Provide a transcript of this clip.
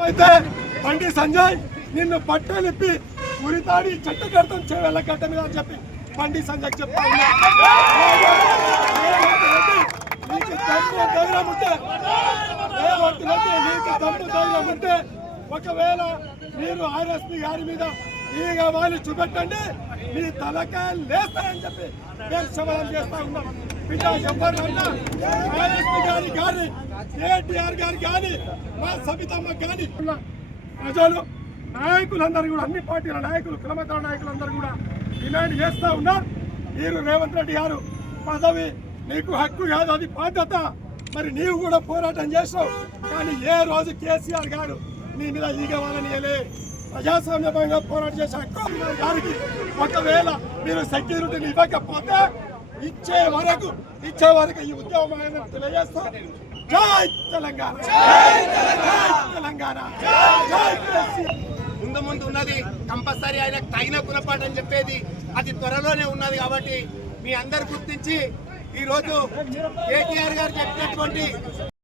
అయితే బండి సంజయ్ నిన్ను పట్టలిప్పి ఉరితాడి చెట్టుకడతం చేయాల గడ్డ మీద అని చెప్పి బండి సంజయ్ చెప్తా ఉన్నా. నీకు దమ్ము ధైర్యం ఉంటే ఒకవేళ మీరు ఆర్ఎస్పీ గారి మీద ఈగ వాళ్ళు చూపెట్టండి, మీ తలకాయలు లేస్తాయని చెప్పి మేము సవాల్ చేస్తా ఉన్నాం. బిడ్డ ఎవరన్నా ఆర్ఎస్పీ గారి కానీ కేటీఆర్ గారు కానీ మా సబితమ్మ కానీ ప్రజలు నాయకులందరూ కూడా అన్ని పార్టీల నాయకులు కులమతాల నాయకులందరూ కూడా డిమాండ్ చేస్తా ఉన్నారు. మీరు రేవంత్ రెడ్డి గారు పదవి నీకు హక్కు కాదు, అది బాధ్యత. మరి నీవు కూడా పోరాటం చేసావు, కానీ ఏ రోజు కేసీఆర్ గారు నీ మీద ఈగ వాళ్ళని ప్రజాస్వామ్యంగా పోరాటం చేసే హక్కు గారికి ఒకవేళ మీరు సెక్యూరిటీని ఇవ్వకపోతే ఇచ్చే వరకు ఈ ఉద్యమం తెలియజేస్తాం. జై తెలంగాణ, తెలంగాణ, ముందు ఉన్నది కంపల్సరీ ఆయన తగిన గుణపాఠం చెప్పేది అది త్వరలోనే ఉన్నది. కాబట్టి మీ అందరు గుర్తించి ఈరోజు కేటీఆర్ గారు చెప్పినటువంటి